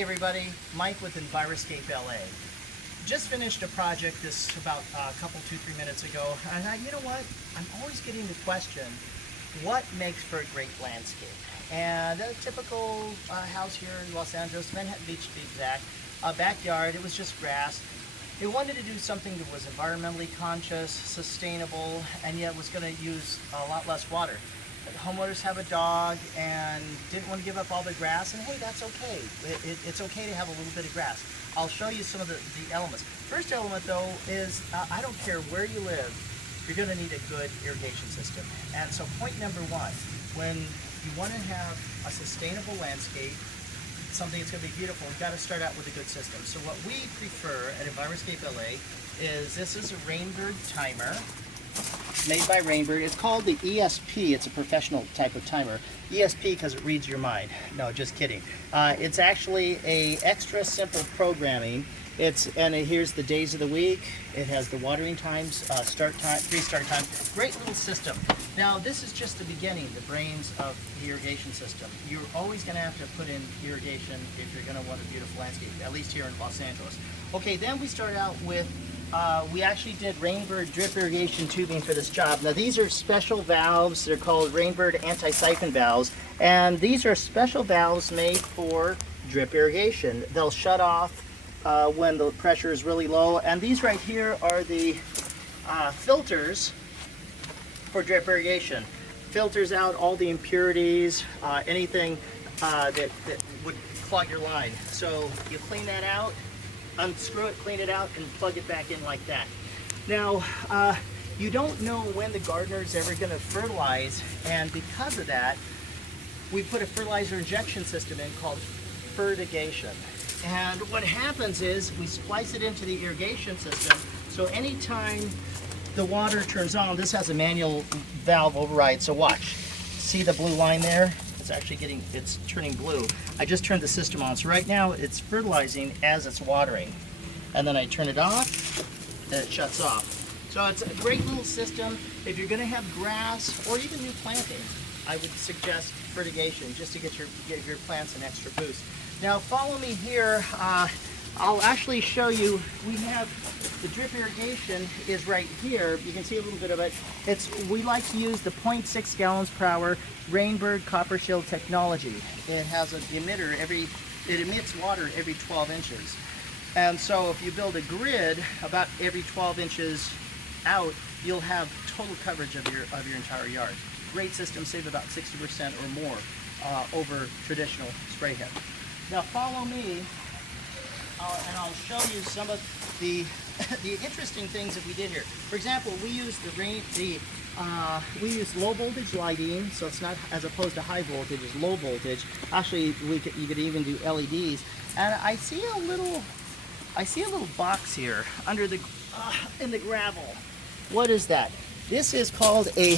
Hey everybody, Mike with Enviroscape LA. Just finished a project this about a couple, 2-3 minutes ago, and you know what? I'm always getting the question, what makes for a great landscape? And a typical house here in Los Angeles, Manhattan Beach to be exact, backyard, it was just grass. They wanted to do something that was environmentally conscious, sustainable, and yet was going to use a lot less water. Homeowners have a dog and didn't want to give up all the grass, and hey, that's okay. It's okay to have a little bit of grass. I'll show you some of the elements. First element though is I don't care where you live, you're going to need a good irrigation system. And so point number one, when you want to have a sustainable landscape, something that's going to be beautiful, you've got to start out with a good system. So what we prefer at Enviroscape LA is this is a Rainbird timer. Made by Rainbird. It's called the ESP. It's a professional type of timer. ESP because it reads your mind. No, just kidding. It's actually a extra simple programming. Here's the days of the week. It has the watering times, start time, restart time. Great little system. Now this is just the beginning, the brains of the irrigation system. You're always going to have to put in irrigation if you're going to want a beautiful landscape, at least here in Los Angeles. Okay, then we start out with we actually did Rainbird drip irrigation tubing for this job. Now these are special valves. They're called Rainbird anti-siphon valves, and these are special valves made for drip irrigation. They'll shut off when the pressure is really low, and these right here are the filters for drip irrigation. Filters out all the impurities, anything that would clog your line. So you clean that out, unscrew it, clean it out, and plug it back in like that. Now, you don't know when the gardener is ever going to fertilize, and because of that, we put a fertilizer injection system in called fertigation. And what happens is we splice it into the irrigation system, so anytime the water turns on, this has a manual valve override, so watch. See the blue line there? It's turning blue. I just turned the system on, so right now it's fertilizing as it's watering. And then I turn it off, and it shuts off. So it's a great little system. If you're going to have grass or even new planting, I would suggest fertigation just to give your plants an extra boost. Now follow me here. I'll actually show you, we have the drip irrigation is right here. You can see a little bit of it. We like to use the 0.6 gallons per hour Rainbird Copper Shield technology. It has an emitter it emits water every 12 inches. And so if you build a grid about every 12 inches out, you'll have total coverage of your entire yard. Great system, save about 60% or more over traditional spray head. Now follow me. And I'll show you some of the interesting things that we did here. For example, we used we used low voltage lighting, so it's not as opposed to high voltage, it's low voltage. Actually, you could even do LEDs. And I see a little box here under the in the gravel. What is that? This is called a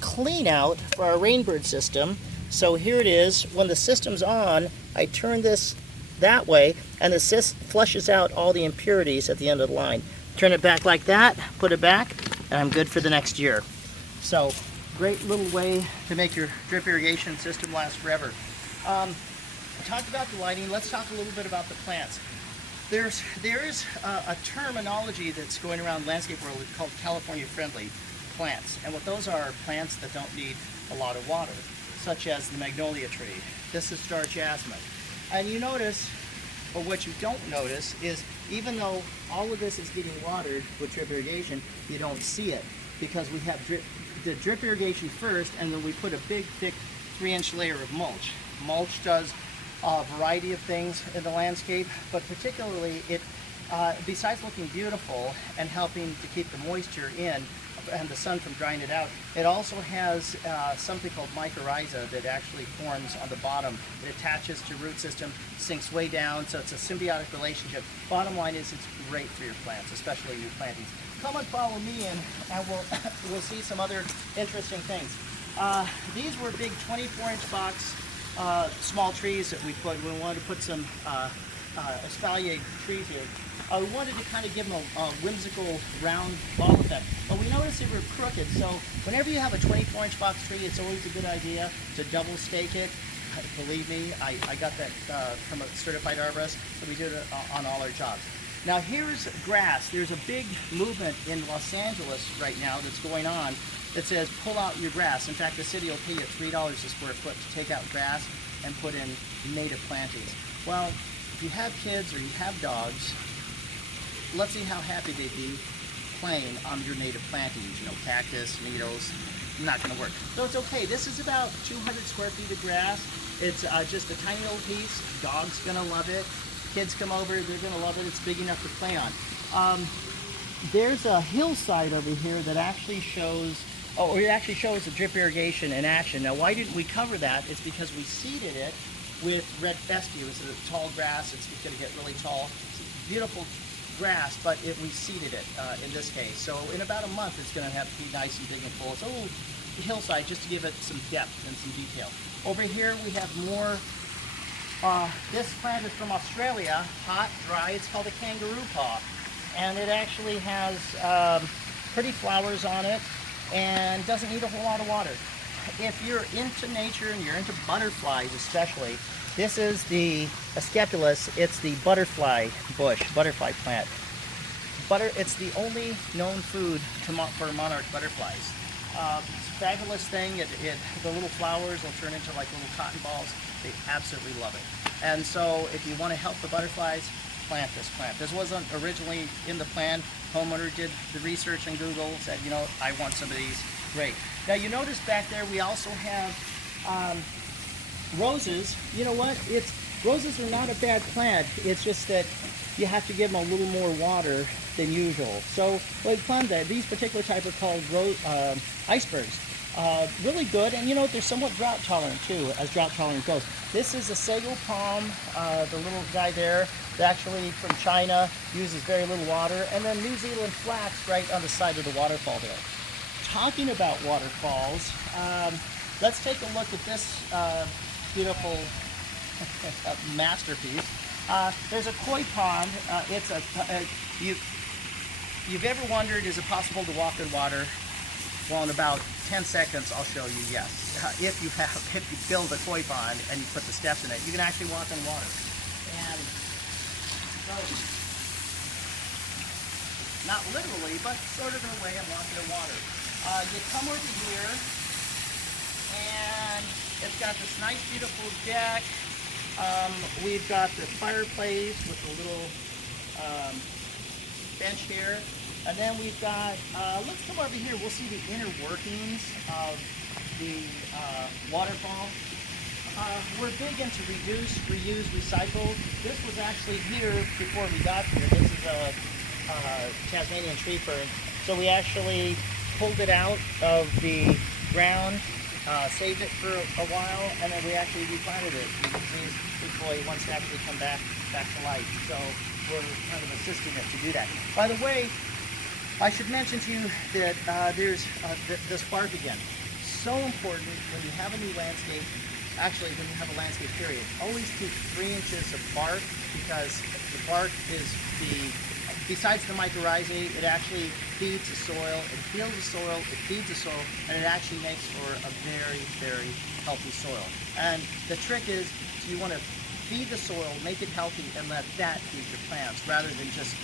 clean out for our Rainbird system. So here it is. When the system's on, I turn this that way, and the flushes out all the impurities at the end of the line. Turn it back like that, put it back, and I'm good for the next year. So, great little way to make your drip irrigation system last forever. I talked about the lighting. Let's talk a little bit about the plants. There is a terminology that's going around landscape world called California friendly plants, and what those are plants that don't need a lot of water, such as the magnolia tree. This is star jasmine. And you notice, or what you don't notice, is even though all of this is getting watered with drip irrigation, you don't see it because we have the drip irrigation first, and then we put a big, thick 3-inch layer of mulch. Mulch does a variety of things in the landscape, but particularly it, besides looking beautiful and helping to keep the moisture in and the sun from drying it out, it also has something called mycorrhiza that actually forms on the bottom. It attaches to root system, sinks way down, so it's a symbiotic relationship. Bottom line is it's great for your plants, especially new plantings. Come and follow me in, and we'll see some other interesting things. These were big 24-inch box small trees that we put. We wanted to put some espalier trees here. We wanted to kind of give them a whimsical round ball effect. But we noticed they were crooked, so whenever you have a 24-inch box tree, it's always a good idea to double stake it believe me, I got that from a certified arborist, so we do it on all our jobs. Now here's grass. There's a big movement in Los Angeles right now that's going on that says pull out your grass. In fact, the city will pay you $3 a square foot to take out grass and put in native plantings. Well, if you have kids or you have dogs, let's see how happy they'd be playing on your native plantings, you know, cactus, needles. Not going to work. So it's okay. This is about 200 square feet of grass. It's just a tiny little piece. Dog's going to love it. Kids come over, they're going to love it. It's big enough to play on. There's a hillside over here that actually shows, it actually shows the drip irrigation in action. Now, why didn't we cover that? It's because we seeded it with red fescue. It's a tall grass. It's going to get really tall. It's beautiful grass, but we seeded it in this case. So in about a month, it's going to have to be nice and big and full. It's a little hillside just to give it some depth and some detail. Over here, we have more. This plant is from Australia, hot, dry. It's called a kangaroo paw, and it actually has pretty flowers on it and doesn't need a whole lot of water. If you're into nature and you're into butterflies especially, this is the Asclepias. It's the butterfly bush, butterfly plant. It's the only known food for monarch butterflies. It's a fabulous thing. The little flowers will turn into like little cotton balls. They absolutely love it. And so if you want to help the butterflies, plant this plant. This wasn't originally in the plan. Homeowner did the research on Google, said, you know, I want some of these. Great. Now you notice back there we also have roses. You know what? Roses are not a bad plant. It's just that you have to give them a little more water than usual. So we planted that. These particular type are called icebergs. Really good, and you know, they're somewhat drought tolerant too, as drought tolerant goes. This is a sago palm, the little guy there, actually from China, uses very little water, and then New Zealand flax right on the side of the waterfall there. Talking about waterfalls, let's take a look at this beautiful masterpiece. There's a koi pond. You've ever wondered, is it possible to walk in water? Well, in about 10 seconds, I'll show you yes. If you build a koi pond and you put the steps in it, you can actually walk in water. And so, not literally, but sort of in a way, I'm walking in water. You come over here, and it's got this nice, beautiful deck. We've got the fireplace with a little bench here. And then we've got, let's come over here, we'll see the inner workings of the waterfall. We're big into reduce, reuse, recycle. This was actually here before we got here. This is a Tasmanian tree fern. So we actually pulled it out of the ground, saved it for a while, and then we actually replanted it. You can see this boy wants to actually come back to life. So we're kind of assisting it to do that. By the way, I should mention to you that there's this bark again. So important when you have a new landscape, actually when you have a landscape period, always keep 3 inches of bark, because the bark is besides the mycorrhizae, it actually feeds the soil, it heals the soil, it feeds the soil, and it actually makes for a very, very healthy soil. And the trick is, you want to feed the soil, make it healthy, and let that feed your plants, rather than just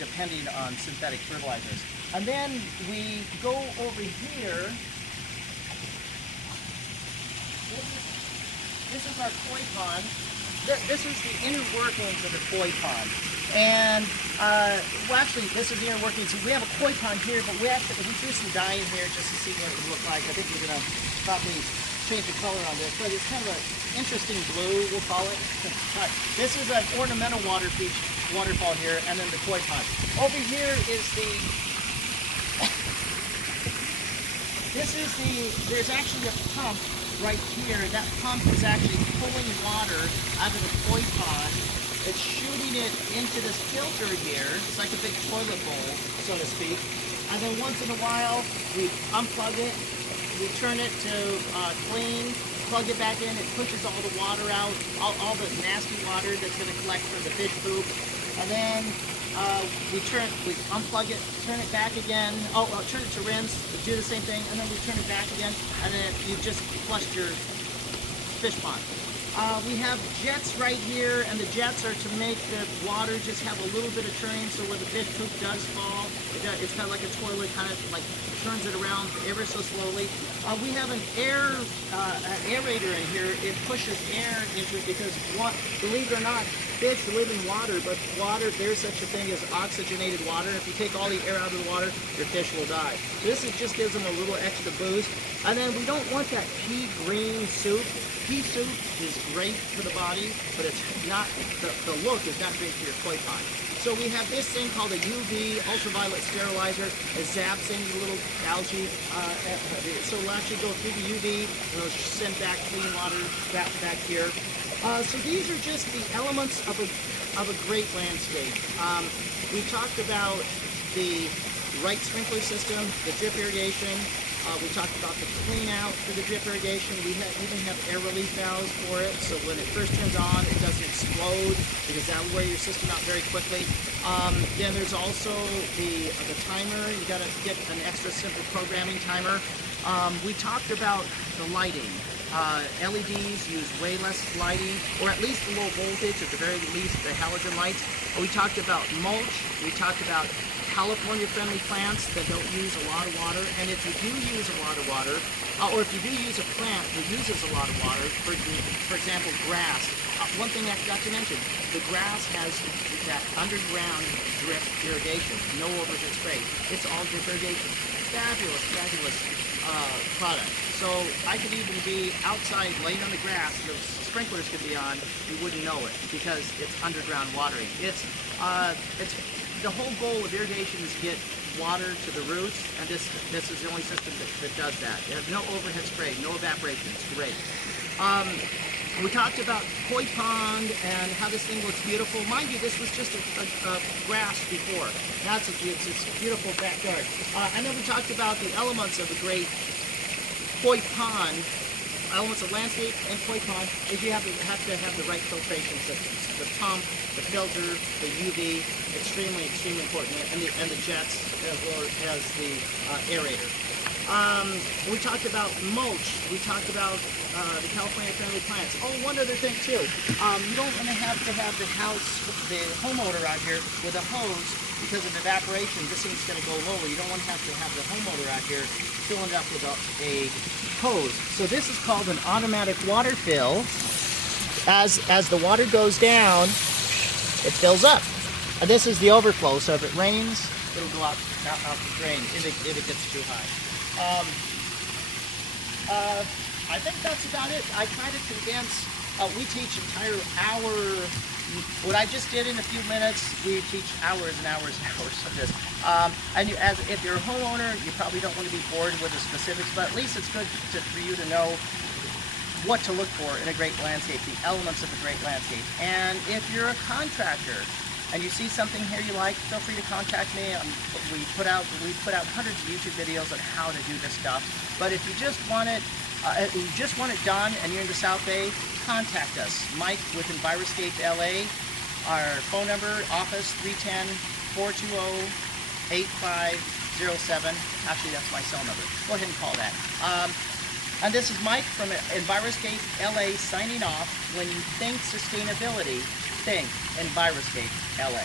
depending on synthetic fertilizers. And then we go over here. This is our koi pond. This is the inner workings of the koi pond. And, well, actually, this is the inner workings. We have a koi pond here, but we threw some dye in here just to see what it would look like. I think we're going to probably change the color on this, but it's kind of an interesting blue, we'll call it. This is an ornamental waterfall here, and then the koi pond. Over here is there's actually a pump right here. That pump is actually pulling water out of the koi pond. It's shooting it into this filter here. It's like a big toilet bowl, so to speak. And then once in a while, we unplug it, we turn it to clean, plug it back in, it pushes all the water out, all the nasty water that's going to collect from the fish poop. And then we unplug it, turn it back again, turn it to rinse, do the same thing, and then we turn it back again, and then you just flushed your fish pond. We have jets right here, and the jets are to make the water just have a little bit of turning, so where the fish poop does fall, it's kind of like a toilet, kind of like turns it around ever so slowly. We have an aerator in here. It pushes air into it because, believe it or not, fish live in water, but water, there's such a thing as oxygenated water. If you take all the air out of the water, your fish will die. So this just gives them a little extra boost. And then we don't want that pea green soup. Pea soup is great for the body, but it's not, the look is not great for your koi pond. So we have this thing called a UV ultraviolet sterilizer. It zaps into the little algae. So it'll actually go through the UV and it'll send back clean water back here. So these are just the elements of a great landscape. We talked about the right sprinkler system, the drip irrigation. We talked about the clean out for the drip irrigation. We even have air relief valves for it, so when it first turns on, it doesn't explode because that will wear your system out very quickly. Then there's also the timer. You got to get an extra simple programming timer. We talked about the lighting. LEDs use way less lighting, or at least low voltage, at the very least the halogen lights. We talked about mulch. We talked about California-friendly plants that don't use a lot of water. And if you do use a lot of water, or if you do use a plant that uses a lot of water, for example, grass. One thing I forgot to mention, the grass has that underground drip irrigation, no overhead spray. It's all drip irrigation. Fabulous, fabulous product. So I could even be outside laying on the grass, the sprinklers could be on, you wouldn't know it because it's underground watering. It's the whole goal of irrigation is to get water to the roots, and this is the only system that does that. It has no overhead spray, no evaporation. It's great. We talked about koi pond and how this thing looks beautiful. Mind you, this was just a grass before. Now it's a beautiful backyard. And then we talked about the elements of a great koi pond. Elements of landscape and koi pond is you have to have the right filtration systems. The pump, the filter, the UV, extremely, extremely important, and the jets as well as the aerator. We talked about mulch. We talked about the California-friendly plants. Oh, one other thing too. You don't want to have the homeowner out here with a hose because of evaporation. This thing's going to go lower. You don't want to have the homeowner out here filling it up with a hose. So this is called an automatic water fill. As the water goes down, it fills up. And this is the overflow. So if it rains, it'll go out the drain if it gets too high. I think that's about it. I try to condense. We teach entire hour. What I just did in a few minutes, we teach hours and hours and hours of this. And if you're a homeowner, you probably don't want to be bored with the specifics, but at least it's good for you to know what to look for in a great landscape, the elements of a great landscape. And if you're a contractor and you see something here you like, feel free to contact me. We put out hundreds of YouTube videos on how to do this stuff. But if you just want it done and you're in the South Bay, contact us. Mike with Enviroscape LA. Our phone number, office 310-420-8507. Actually, that's my cell number. Go ahead and call that. And this is Mike from Enviroscape LA signing off. When you think sustainability, think Enviroscape LA.